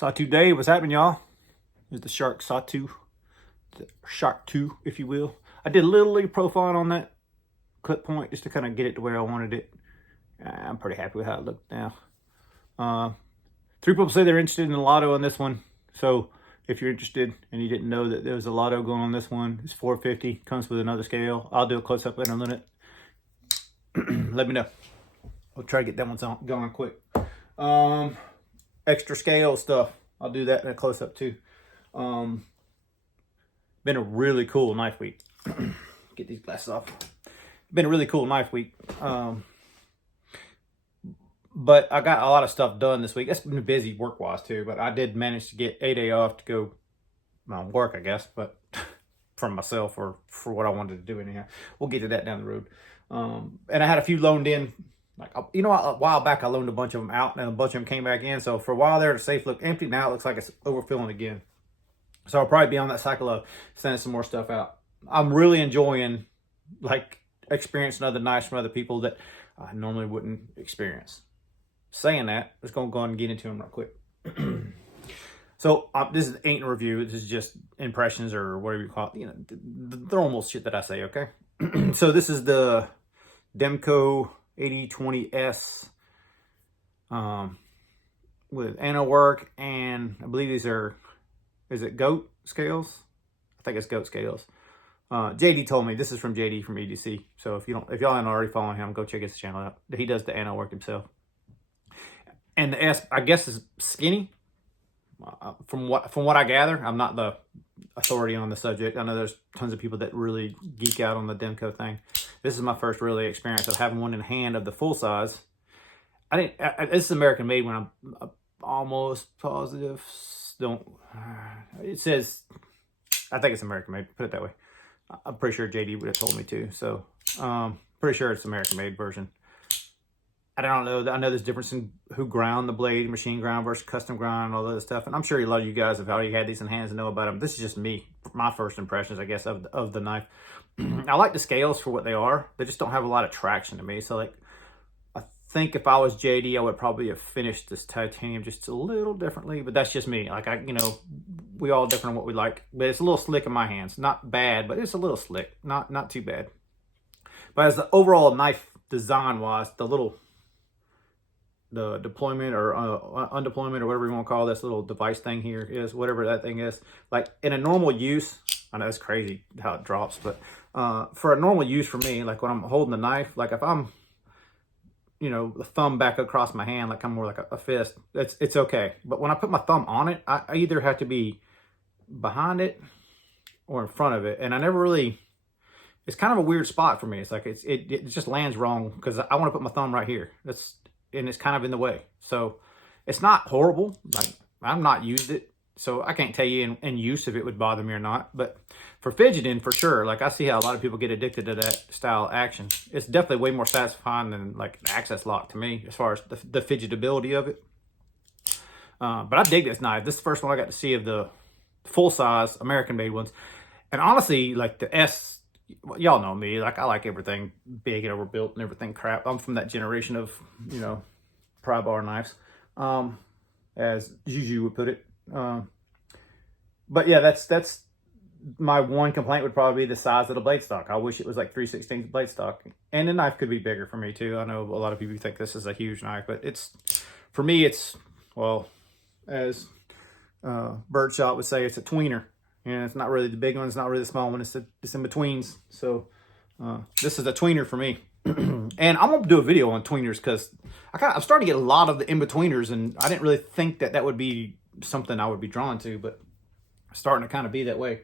Sawtooth Dave, what's happening, y'all? Is the Shark Sawtooth, the Shark 2, if you will. I did a little league profile on that clip point just to kind of get it to where I wanted it. I'm pretty happy with how it looked now. Three people say they're interested in the lotto on this one. So if you're interested and you didn't know that there was a lotto going on this one, it's 450, comes with another scale. I'll do a close up in a minute. Let me know. I'll try to get that one going quick. Extra scale stuff, I'll do that in a close up too. Been a really cool knife week. Get these glasses off. Been a really cool knife week. But I got a lot of stuff done this week. It's been busy work-wise too, but I did manage to get a day off to go work, I guess, but from myself or for what I wanted to do anyhow. We'll get to that down the road. And I had a few loaned in. Like, you know, a while back I loaned a bunch of them out and a bunch of them came back in. So for a while there, the safe looked empty. Now it looks like it's overfilling again. So I'll probably be on that cycle of sending some more stuff out. I'm really enjoying like experiencing other knives from other people that I normally wouldn't experience. Saying that, let's go ahead and get into them real quick. So this ain't a review. This is just impressions or whatever you call it. You know, the normal shit that I say, okay? So this is the Demko 8020S with anno work, and I believe these are, is it goat scales? I think it's goat scales. JD told me, this is from JD from EDC. So if y'all aren't already following him, go check his channel out. He does the anno work himself. And the S, I guess, is skinny. From what I gather, I'm not the authority on the subject. I know there's tons of people that really geek out on the Demko thing. This is my first really experience of having one in hand of the full size. This is American made when I'm almost positive. It says, I think it's American made, put it that way. I'm pretty sure JD would have told me to. So, pretty sure it's American made version. I don't know. I know there's a difference in who ground the blade, machine ground versus custom ground and all that stuff. And I'm sure a lot of you guys have already had these in hands and know about them. This is just me, my first impressions, I guess, of the knife. I like the scales for what they are. They just don't have a lot of traction to me. So, like, I think if I was JD, I would probably have finished this titanium just a little differently. But that's just me. Like, we all different on what we like. But it's a little slick in my hands. Not bad, but it's a little slick. Not too bad. But as the overall knife design-wise, the deployment or undeployment or whatever you want to call this little device thing here is, whatever that thing is, like in a normal use, I know it's crazy how it drops, but for a normal use for me, like when I'm holding the knife, like if I'm, the thumb back across my hand, like I'm more like a fist, it's okay. But when I put my thumb on it, I either have to be behind it or in front of it. And I never really, it's kind of a weird spot for me. It's like, it just lands wrong because I want to put my thumb right here. And it's kind of in the way. So it's not horrible. Like, I've not used it, so I can't tell you in use if it would bother me or not. But for fidgeting, for sure, like I see how a lot of people get addicted to that style of action. It's definitely way more satisfying than like an access lock to me as far as the fidgetability of it. But I dig this knife. This is the first one I got to see of the full size American made ones. And honestly, like the S, y'all know me, like I like everything big and overbuilt and everything crap. I'm from that generation of, pry bar knives, as Juju would put it. But yeah, that's my one complaint would probably be the size of the blade stock. I wish it was like 3/16 blade stock, and the knife could be bigger for me too. I know a lot of people think this is a huge knife, but for me, well, as Birdshot would say, it's a tweener. And it's not really the big one, it's not really the small one, it's in betweens. So this is a tweener for me. And I'm gonna do a video on tweeners because I'm starting to get a lot of the in-betweeners, and I didn't really think that would be something I would be drawn to, but starting to kind of be that way.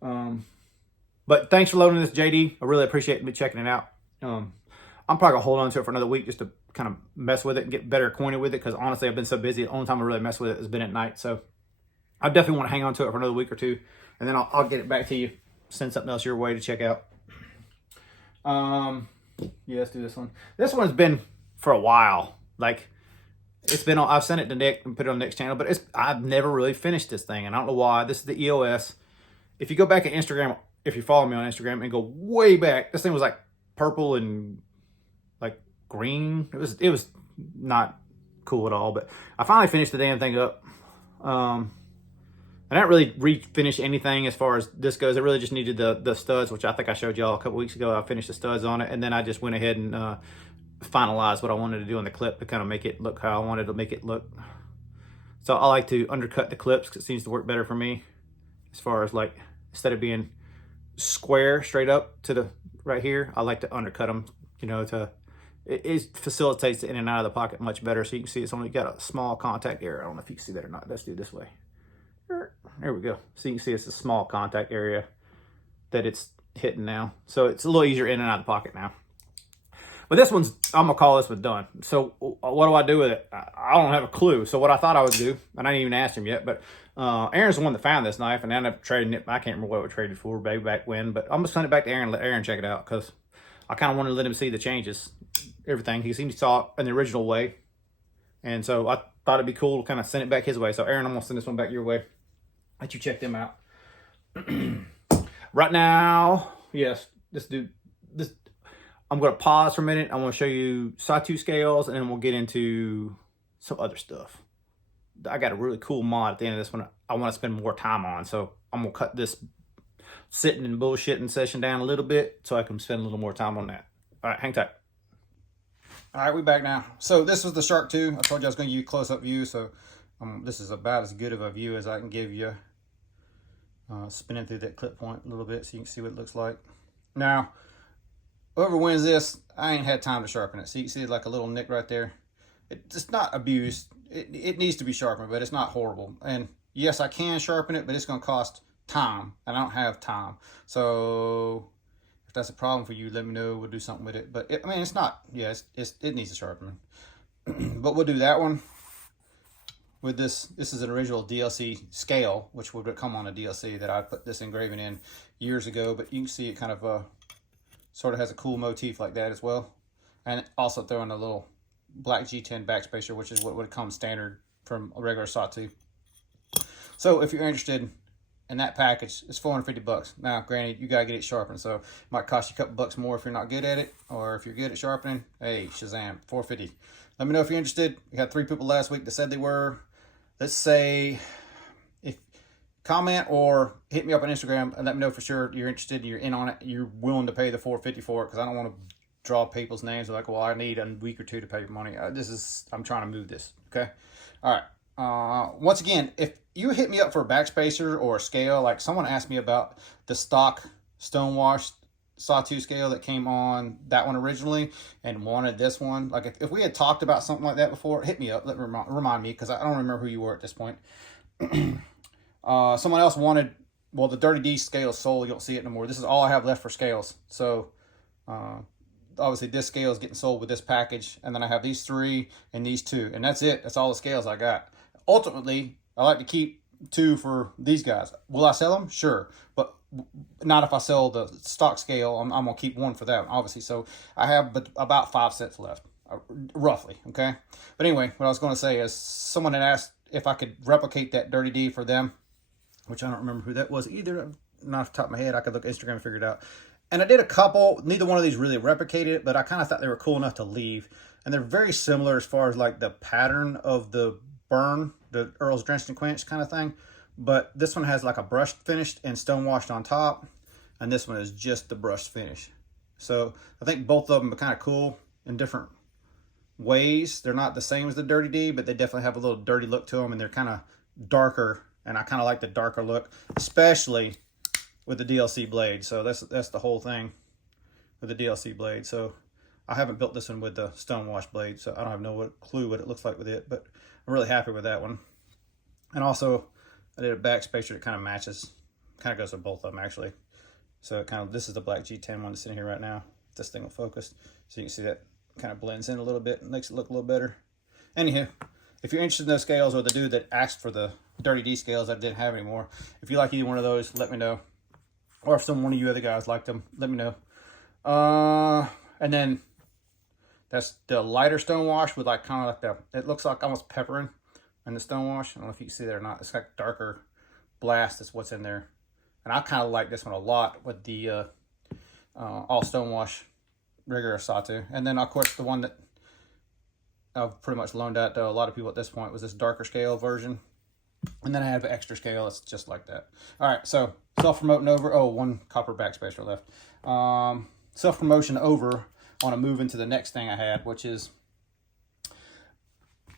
But thanks for loading this, JD. I really appreciate me checking it out. I'm probably gonna hold on to it for another week just to kind of mess with it and get better acquainted with it, because honestly I've been so busy, the only time I really mess with it has been at night. So I definitely want to hang on to it for another week or two, and then I'll get it back to you, send something else your way to check out. Yeah, let's do this one. This one's been for a while. Like, it's been on, I've sent it to Nick and put it on Nick's channel, but I've never really finished this thing, and I don't know why. This is the EOS. If you go back at Instagram, if you follow me on Instagram and go way back, this thing was like purple and like green. It was not cool at all, but I finally finished the damn thing up I didn't really refinish anything as far as this goes. I really just needed the studs, which I think I showed y'all a couple weeks ago. I finished the studs on it, and then I just went ahead and finalized what I wanted to do on the clip to kind of make it look how I wanted to make it look. So I like to undercut the clips because it seems to work better for me, as far as like, instead of being square straight up to the right here, I like to undercut them, you know, it facilitates the in and out of the pocket much better. So you can see it's only got a small contact area. I don't know if you can see that or not. Let's do it this way. There we go. So you can see it's a small contact area that it's hitting now. So it's a little easier in and out of the pocket now. But this one's, I'm going to call this one done. So what do I do with it? I don't have a clue. So what I thought I would do, and I didn't even ask him yet, but Aaron's the one that found this knife and ended up trading it. I can't remember what we traded for back when, but I'm going to send it back to Aaron and let Aaron check it out because I kind of wanted to let him see the changes, everything. He seemed to saw it in the original way. And so I thought it'd be cool to kind of send it back his way. So Aaron, I'm going to send this one back your way. Let you check them out. Right now, yes, this. I'm going to pause for a minute. I'm going to show you Sawtooth scales, and then we'll get into some other stuff. I got a really cool mod at the end of this one I want to spend more time on. So I'm going to cut this sitting and bullshitting session down a little bit so I can spend a little more time on that. All right, hang tight. All right, we're back now. So this was the Shark 2. I told you I was going to give you a close-up view. So this is about as good of a view as I can give you. Spinning through that clip point a little bit so you can see what it looks like. Now, whoever wins this, I ain't had time to sharpen it. So you can see like a little nick right there. It's not abused. It needs to be sharpened, but it's not horrible. And yes, I can sharpen it, but it's going to cost time, and I don't have time. So if that's a problem for you, let me know. We'll do something with it. But I mean, it's not. Yeah, it needs a sharpening. But we'll do that one. With this is an original DLC scale, which would come on a DLC that I put this engraving in years ago. But you can see it kind of sort of has a cool motif like that as well. And also throwing a little black G10 backspacer, which is what would come standard from a regular Sawtooth. So if you're interested in that package, it's $450. Now, granted, you gotta get it sharpened, so it might cost you a couple bucks more if you're not good at it, or if you're good at sharpening, hey, Shazam, $450. Let me know if you're interested. We had 3 people last week that said they were. Let's say, if comment or hit me up on Instagram and let me know for sure you're interested, you're in on it, you're willing to pay the $450 for it, because I don't want to draw people's names like, well, I need a week or 2 to pay your money. I'm trying to move this, okay? All right. Once again, if you hit me up for a backspacer or a scale, like someone asked me about the stock Stonewash Sawtooth scale that came on that one originally and wanted this one, like if we had talked about something like that before, hit me up, remind me, because I don't remember who you were at this point. Someone else wanted, well, the Dirty D scale is sold. You don't see it no more. This is all I have left for scales. So obviously this scale is getting sold with this package, and then I have these 3 and these 2, and that's it. That's all the scales I got. Ultimately, I like to keep 2 for these guys. Will I sell them? Sure, but not if I sell the stock scale. I'm gonna keep 1 for that, obviously. So I have about 5 cents left, roughly. Okay. But anyway, what I was going to say is someone had asked if I could replicate that Dirty D for them, which I don't remember who that was either. Not off the top of my head. I could look at Instagram and figure it out. And I did a couple. Neither one of these really replicated it, but I kind of thought they were cool enough to leave. And they're very similar as far as like the pattern of the burn, the Earl's Drenched and Quenched kind of thing. But this one has like a brushed finish and stone washed on top. And this one is just the brushed finish. So I think both of them are kind of cool in different ways. They're not the same as the Dirty D, but they definitely have a little dirty look to them. And they're kind of darker. And I kind of like the darker look, especially with the DLC blade. So that's the whole thing with the DLC blade. So I haven't built this one with the Stonewash blade, so I don't have no clue what it looks like with it, but I'm really happy with that one. And also I did a backspacer that kind of matches, kind of goes with both of them actually. So this is the black G10 one that's sitting here right now. This thing will focus, so you can see that kind of blends in a little bit and makes it look a little better. Anywho, if you're interested in those scales, or the dude that asked for the Dirty D scales that I didn't have anymore, if you like either one of those, let me know. Or if one of you other guys liked them, let me know. And then that's the lighter Stonewash with like kind of like it looks like almost peppering in the Stonewash. I don't know if you can see that or not. It's like darker blast is what's in there. And I kind of like this one a lot with the all Stonewash regular Sawtooth. And then of course the one that I've pretty much loaned out to a lot of people at this point was this darker scale version. And then I have an extra scale. It's just like that. All right, so self-promoting over. Oh, one copper backspacer left. Self-promotion over. I want to move into the next thing I had, which is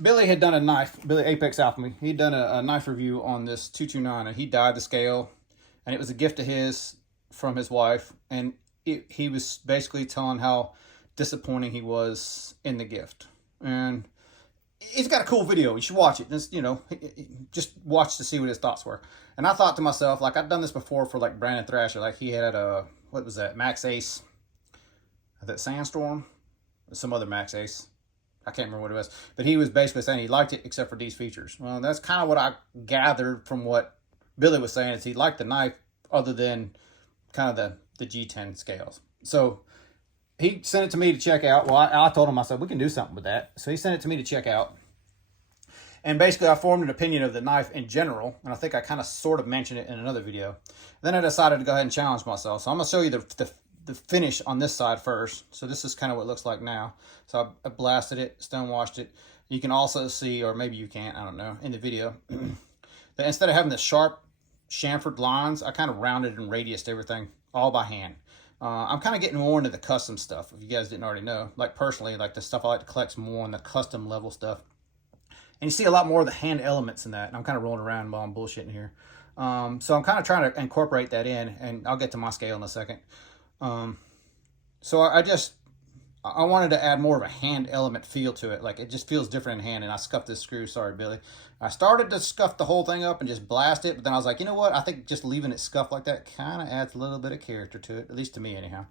Billy had done a knife. Billy Apex Alchemy. He'd done a knife review on this 229, and he dyed the scale, and it was a gift of his from his wife, and he was basically telling how disappointing he was in the gift. And he's got a cool video. You should watch it. Just, you know, just watch to see what his thoughts were. And I thought to myself, like, I've done this before for like Brandon Thrasher. Like, he had a, what was that, Max Ace, that Sandstorm, some other Max Ace. I can't remember what it was, but he was basically saying he liked it except for these features. Well, that's kind of what I gathered from what Billy was saying, is he liked the knife other than kind of the G10 scales. So he sent it to me to check out. Well, I told him, I said, we can do something with that. So he sent it to me to check out. And basically I formed an opinion of the knife in general, and I think I kind of sort of mentioned it in another video. Then I decided to go ahead and challenge myself. So I'm going to show you the finish on this side first. So this is kind of what it looks like now. So I blasted it, stone washed it. You can also see, or maybe you can't, I don't know, in the video, that instead of having the sharp chamfered lines, I kind of rounded and radiused everything all by hand. I'm kind of getting more into the custom stuff, if you guys didn't already know. Like, personally, like the stuff I like to collect more on the custom level stuff. And you see a lot more of the hand elements in that. And I'm kind of rolling around while I'm bullshitting here. So I'm kind of trying to incorporate that in, and I'll get to my scale in a second. So I wanted to add more of a hand element feel to it. Like, it just feels different in hand. And I scuffed this screw. Sorry, Billy. I started to scuff the whole thing up and just blast it. But then I was like, you know what? I think just leaving it scuffed like that kind of adds a little bit of character to it. At least to me, anyhow.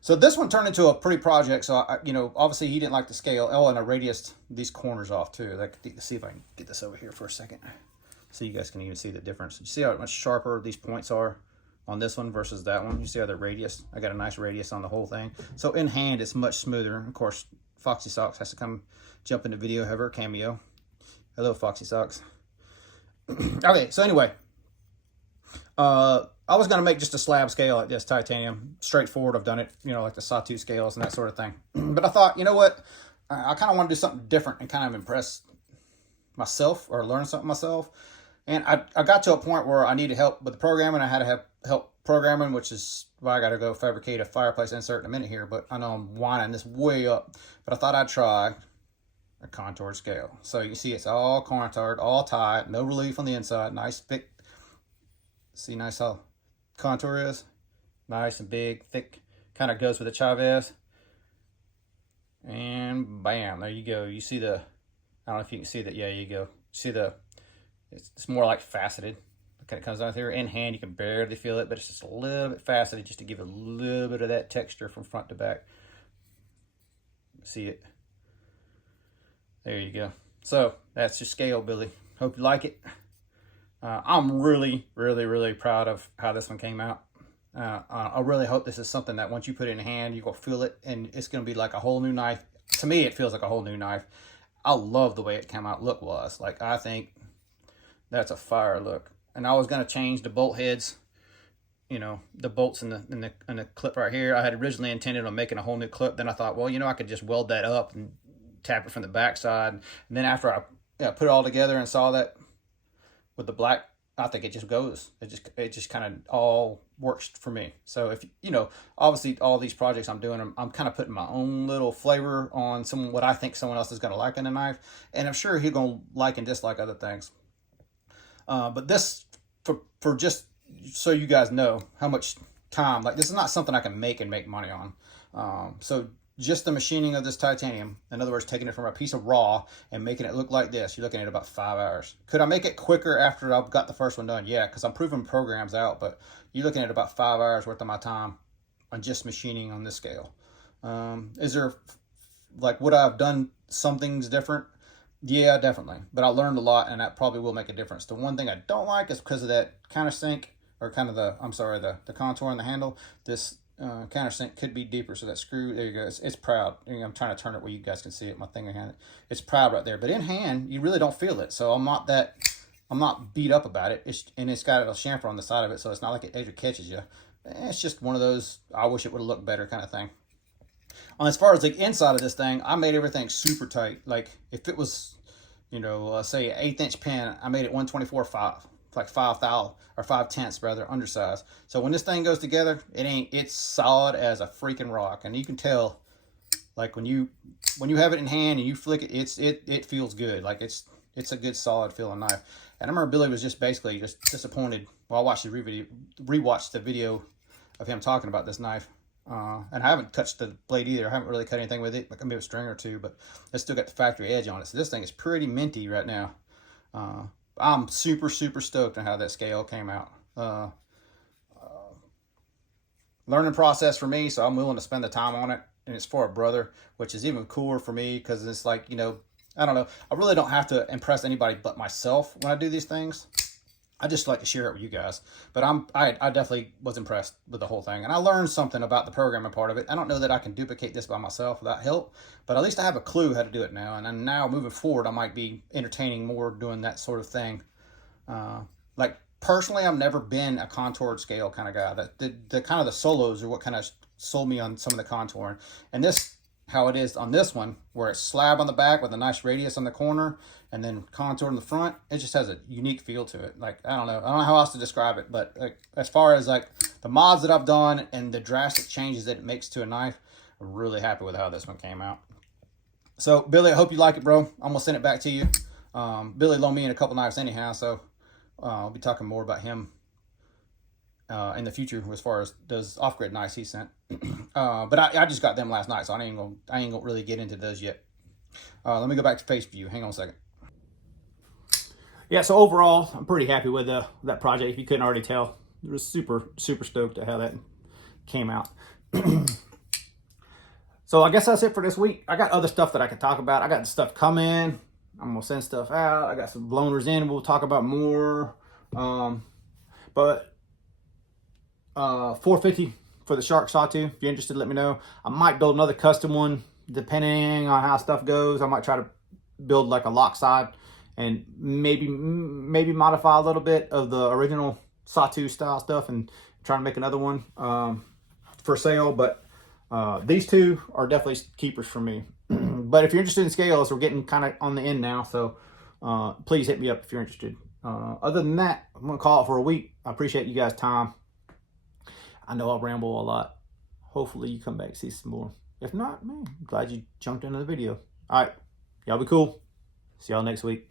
So this one turned into a pretty project. So, you know, obviously he didn't like the scale. Oh, and I radiused these corners off too. Like, see if I can get this over here for a second, so you guys can even see the difference. You see how much sharper these points are on this one versus that one? You see how the radius, I got a nice radius on the whole thing. So in hand, it's much smoother. Of course, Foxy Socks has to come jump in the video, have her cameo. Hello, Foxy Socks. Okay, so anyway, I was going to make just a slab scale like this, titanium, straightforward. I've done it, you know, like the sawtooth scales and that sort of thing. But I thought, you know what, I kind of want to do something different and kind of impress myself or learn something myself. And I got to a point where I needed help with the programming. I had to have help programming, which is why I got to go fabricate a fireplace insert in a minute here. But I know I'm winding this way up. But I thought I'd try a contoured scale. So you see it's all contoured, all tied, no relief on the inside. Nice, thick. See nice how contour is? Nice and big, thick. Kind of goes with the Chavez. And bam, there you go. You see the, I don't know if you can see that. Yeah, you go. See the, it's more like faceted. It kind of comes out here in hand. You can barely feel it, but it's just a little bit faceted just to give it a little bit of that texture from front to back. See it? There you go. So that's your scale, Billy. Hope you like it. I'm really, really, really proud of how this one came out. I really hope this is something that once you put it in hand, you're going to feel it, and it's going to be like a whole new knife. To me, it feels like a whole new knife. I love the way it came out look-wise. Like, I think that's a fire look. And I was going to change the bolt heads, you know, the bolts in the clip right here. I had originally intended on making a whole new clip. Then I thought, well, you know, I could just weld that up and tap it from the back side. And then after I put it all together and saw that with the black, I think it just goes. It just kind of all works for me. So if, you know, obviously all these projects I'm doing, I'm kind of putting my own little flavor on what I think someone else is going to like in a knife. And I'm sure he's going to like and dislike other things. But this, for just so you guys know how much time, like, this is not something I can make and make money on. So just the machining of this titanium, in other words, taking it from a piece of raw and making it look like this, you're looking at about 5 hours. Could I make it quicker after I've got the first one done? Yeah, because I'm proving programs out, but you're looking at about 5 hours worth of my time on just machining on this scale. Is there, like, would I have done some things different? Yeah, definitely. But I learned a lot, and that probably will make a difference. The one thing I don't like is because of that countersink, or kind of the contour on the handle. This countersink could be deeper, so that screw, there you go, it's proud. I'm trying to turn it where you guys can see it, my finger hand. It's proud right there, but in hand, you really don't feel it. So I'm not beat up about it. It's got a chamfer on the side of it, so it's not like it actually catches you. It's just one of those, I wish it would have looked better kind of thing. As far as the inside of this thing, I made everything super tight. Like, if it was, you know, say an 1/8 inch pin, I made it 124.5, like 5 thou or 5/10 rather, undersized. So when this thing goes together, it's solid as a freaking rock, and you can tell, like when you have it in hand and you flick it, it feels good. Like it's a good solid feeling knife. And I remember Billy was just basically just disappointed. Well, I watched the rewatched the video of him talking about this knife. And I haven't touched the blade either. I haven't really cut anything with it, like maybe a string or two, but it's still got the factory edge on it. So this thing is pretty minty right now. I'm super, super stoked on how that scale came out. Learning process for me, so I'm willing to spend the time on it. And it's for a brother, which is even cooler for me because it's like, you know, I don't know. I really don't have to impress anybody but myself when I do these things. I just like to share it with you guys. But I definitely was impressed with the whole thing. And I learned something about the programming part of it. I don't know that I can duplicate this by myself without help, but at least I have a clue how to do it now. And then now moving forward, I might be entertaining more doing that sort of thing. Like personally, I've never been a contoured scale kind of guy. The kind of the solos are what kind of sold me on some of the contouring. And this, how it is on this one, where it's slab on the back with a nice radius on the corner and then contour in the front, it just has a unique feel to it. Like, I don't know how else to describe it, but like, as far as like the mods that I've done and the drastic changes that it makes to a knife, I'm really happy with how this one came out. So Billy, I hope you like it, bro. I'm gonna send it back to you. Billy loaned me in a couple knives anyhow, so I'll be talking more about him in the future as far as those off-grid knives he sent. But I just got them last night, so I ain't gonna really get into those yet. Let me go back to page view. Hang on a second. Yeah, so overall, I'm pretty happy with that project. If you couldn't already tell, I was super, super stoked at how that came out. So I guess that's it for this week. I got other stuff that I could talk about. I got stuff coming. I'm going to send stuff out. I got some blowners in. We'll talk about more. But 450 for the Shark Sawtooth. If you're interested, let me know. I might build another custom one depending on how stuff goes. I might try to build like a lock side and maybe modify a little bit of the original Sawtooth style stuff and try to make another one for sale. But these two are definitely keepers for me. But if you're interested in scales, we're getting kind of on the end now. So please hit me up if you're interested. Other than that, I'm going to call it for a week. I appreciate you guys' time. I know I ramble a lot. Hopefully you come back and see some more. If not, man, I'm glad you jumped into the video. All right. Y'all be cool. See y'all next week.